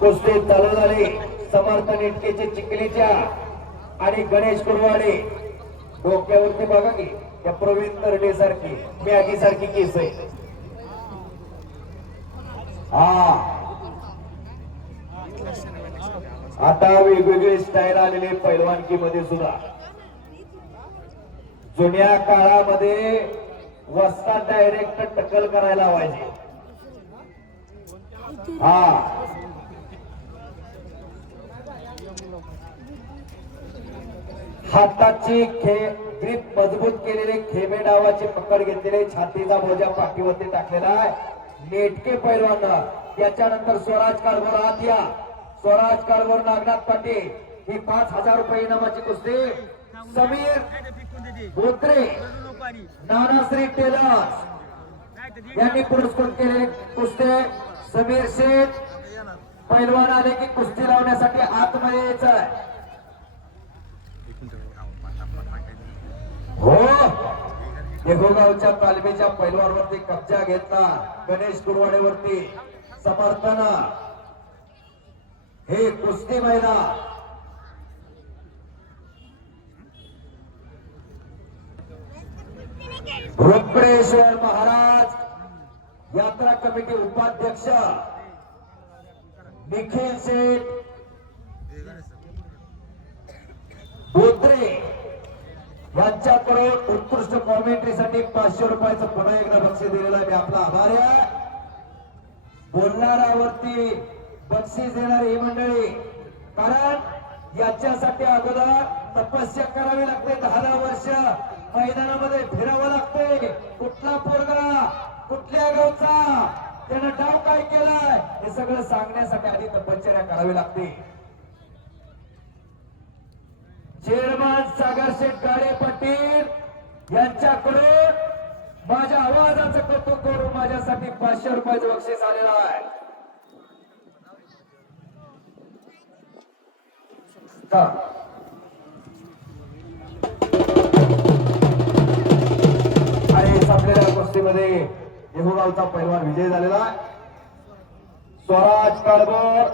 कुस्ती चालू झाली। समर्थ निटकेचे चिखलीच्या आणि गणेश कुरवाडे डोक्यावरती बघा की त्या प्रवीण तरडे सारखी मॅगी सारखी केस आहे। हा आता वेगवेगळी स्टाईल आलेली पैलवानकी मध्ये सुद्धा। जुन्या काळामध्ये वस्ता डायरेक्ट टक्कल करायला लावायचे। हा हाताची ग्रीप मजबूत केलेले खेबे डावाची पकड घेतलेले छातीचा बोजा पाठीवरती टाकलेला आहे नेटके पैलवान। त्याच्यानंतर स्वराज कारभार हात या स्वराज कारभार नागनाथ पाटील ही 5000 रुपये इनामाची कुस्ती। समीर बोत्रे नानाश्री टेलर यांनी पुरस्कृत केले कुस्ती। समीर शेठ पैलवान आले की कुस्ती लावण्यासाठी आतमध्ये यायचं आहे। हो देहूगावच्या तालमीच्या पैलवानवरती कब्जा घेतला गणेश कुरवाडेवरती समर्थना। हे कुस्ती मैदान रुक्मेश्वर महाराज यात्रा कमिटी उपाध्यक्ष निखिल शेठ बोत्रे यांच्याकडून उत्कृष्ट कॉमेंट्रीसाठी 500 रुपयाचं पुन्हा एकदा बक्षीस दिलेलं आहे। मी आपला आभारी आहे। बोलणाऱ्यावरती बक्षीस देणारी ही मंडळी, कारण याच्यासाठी अगोदर तपस्या करावी लागते। 10 वर्ष मैदानामध्ये फिरावं लागते। कुठला पोरगा कुठल्या गावचा त्यानं डाव काय केलाय हे सगळं सांगण्यासाठी आधी तपश्चर्या करावी लागते। चेअरमन सागर शेठ गाडे पाटील यांच्याकडून माझ्या आवाजाचं कौतुक करून माझ्यासाठी 500 रुपयाचं बक्षीस आलेलं आहे। आणि संपलेल्या कुस्तीमध्ये देहूगावचा पैलवान विजय झालेला आहे। स्वराज कारभार